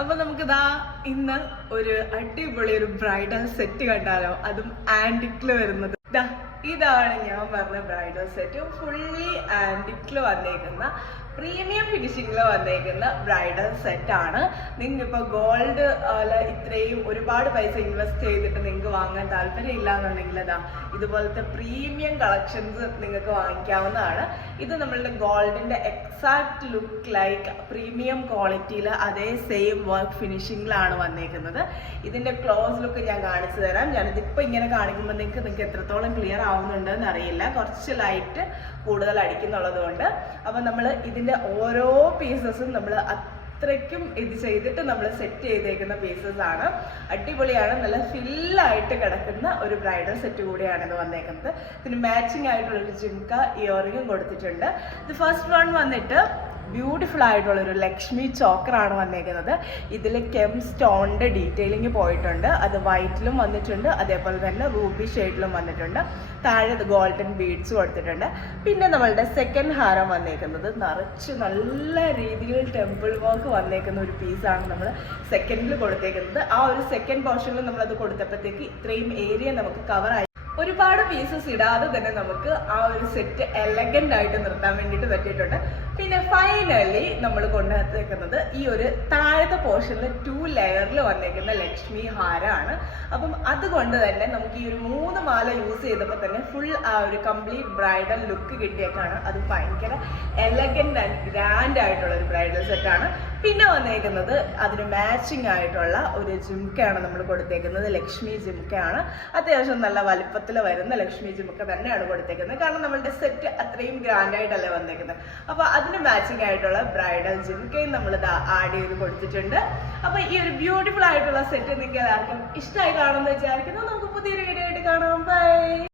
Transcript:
അപ്പൊ നമുക്കിതാ ഇന്ന് ഒരു അടിപൊളി ഒരു ബ്രൈഡൽ സെറ്റ് കണ്ടാലോ, അതും ആന്റിക്കില് വരുന്നത്. ഇതാണ് ഞാൻ പറഞ്ഞ ബ്രൈഡൽ സെറ്റ്. ഫുള്ളി ആന്റിക്കില് വന്നേക്കുന്ന പ്രീമിയം ഫിനിഷിങ്ങിൽ വന്നേക്കുന്ന ബ്രൈഡൽ സെറ്റ് ആണ്. നിങ്ങളിപ്പോൾ ഗോൾഡ് ഇത്രയും ഒരുപാട് പൈസ ഇൻവെസ്റ്റ് ചെയ്തിട്ട് നിങ്ങൾക്ക് വാങ്ങാൻ താല്പര്യം ഇല്ല എന്നുണ്ടെങ്കിൽ ഇതുപോലത്തെ പ്രീമിയം കളക്ഷൻസ് നിങ്ങൾക്ക് വാങ്ങിക്കാവുന്നതാണ്. ഇത് നമ്മളുടെ ഗോൾഡിന്റെ എക്സാക്ട് ലുക്ക് ലൈക്ക് പ്രീമിയം ക്വാളിറ്റിയിൽ അതേ സെയിം വർക്ക് ഫിനിഷിങ്ങിലാണ് വന്നേക്കുന്നത്. ഇതിന്റെ ക്ലോസ് ലുക്ക് ഞാൻ കാണിച്ചു തരാം. ഞാനിതിപ്പോൾ ഇങ്ങനെ കാണിക്കുമ്പോൾ നിങ്ങൾക്ക് എത്രത്തോളം ക്ലിയർ ആവുന്നുണ്ടെന്ന് അറിയില്ല, കുറച്ച് ലൈറ്റ് കൂടുതൽ അടിക്കുന്നുള്ളത് കൊണ്ട്. അപ്പം നമ്മൾ ഇതിന്റെ ഓരോ പീസസും നമ്മൾ അത്രയ്ക്കും ഇത് ചെയ്തിട്ട് നമ്മൾ സെറ്റ് ചെയ്തേക്കുന്ന പീസസ് ആണ്. അടിപൊളിയാണ്, നല്ല ഫില്ലായിട്ട് കിടക്കുന്ന ഒരു ബ്രൈഡൽ സെറ്റ് കൂടിയാണ് ഇത് വന്നേക്കുന്നത്. ഇതിന് മാച്ചിങ് ആയിട്ടുള്ളൊരു ജിംക ഇയറിംഗും കൊടുത്തിട്ടുണ്ട്. ഇത് ഫസ്റ്റ് വൺ വന്നിട്ട് ബ്യൂട്ടിഫുൾ ആയിട്ടുള്ളൊരു ലക്ഷ്മി ചോക്കറാണ് വന്നേക്കുന്നത്. ഇതിൽ കെം സ്റ്റോണിന്റെ ഡീറ്റെയിലിംഗ് പോയിട്ടുണ്ട്. അത് വൈറ്റിലും വന്നിട്ടുണ്ട്, അതേപോലെ തന്നെ റൂബി ഷെയ്ഡിലും വന്നിട്ടുണ്ട്. താഴെ ഗോൾഡൻ ബീഡ്സ് കൊടുത്തിട്ടുണ്ട്. പിന്നെ നമ്മളുടെ സെക്കൻഡ് ഹാരം വന്നേക്കുന്നത് നിറച്ച് നല്ല രീതിയിൽ ടെമ്പിൾ വർക്ക് വന്നേക്കുന്ന ഒരു പീസാണ് നമ്മൾ സെക്കൻഡിൽ കൊടുത്തേക്കുന്നത്. ആ ഒരു സെക്കൻഡ് പോർഷനിൽ നമ്മളത് കൊടുത്തപ്പോഴത്തേക്ക് ഇത്രയും ഏരിയ നമുക്ക് കവർ ആയി. ഒരുപാട് പീസസ് ഇടാതെ തന്നെ നമുക്ക് ആ ഒരു സെറ്റ് എലഗന്റ് ആയിട്ട് നിർത്താൻ വേണ്ടിയിട്ട് പറ്റിയിട്ടുണ്ട്. പിന്നെ ഫൈനലി നമ്മൾ കൊണ്ടുവന്നേക്കുന്നത് ഈ ഒരു താഴത്തെ പോർഷനിൽ 2 ലെയറിൽ വന്നേക്കുന്ന ലക്ഷ്മി ഹാരമാണ്. അപ്പം അതുകൊണ്ട് തന്നെ നമുക്ക് ഈ ഒരു 3 മാല യൂസ് ചെയ്തപ്പോൾ തന്നെ ഫുൾ ആ ഒരു കംപ്ലീറ്റ് ബ്രൈഡൽ ലുക്ക് കിട്ടിയേക്കാണ്. അത് ഭയങ്കര എലഗന്റ് ആൻഡ് ഗ്രാൻഡ് ആയിട്ടുള്ള ഒരു ബ്രൈഡൽ സെറ്റാണ്. പിന്നെ വന്നേക്കുന്നത് അതിന് മാച്ചിങ് ആയിട്ടുള്ള ഒരു ജിംക്കയാണ് നമ്മൾ കൊടുത്തേക്കുന്നത്. ലക്ഷ്മി ജിംക്കയാണ്. അത്യാവശ്യം നല്ല വലുപ്പത്തിൽ വരുന്ന ലക്ഷ്മി ജിംക്ക തന്നെയാണ് കൊടുത്തേക്കുന്നത്. കാരണം നമ്മളുടെ സെറ്റ് അത്രയും ഗ്രാൻഡ് ആയിട്ടല്ലേ വന്നേക്കുന്നത്. അപ്പൊ അതിന് മാച്ചിങ് ആയിട്ടുള്ള ബ്രൈഡൽ ജിംക്കയും നമ്മൾ ആഡ് ചെയ്ത് കൊടുത്തിട്ടുണ്ട്. അപ്പൊ ഈ ഒരു ബ്യൂട്ടിഫുൾ ആയിട്ടുള്ള സെറ്റ് നിങ്ങൾക്ക് എല്ലാവർക്കും ഇഷ്ടമായി കാണുമെന്ന് വിചാരിക്കുന്നു. നമുക്ക് പുതിയൊരു വീഡിയോ ആയിട്ട് കാണാം. ബൈ.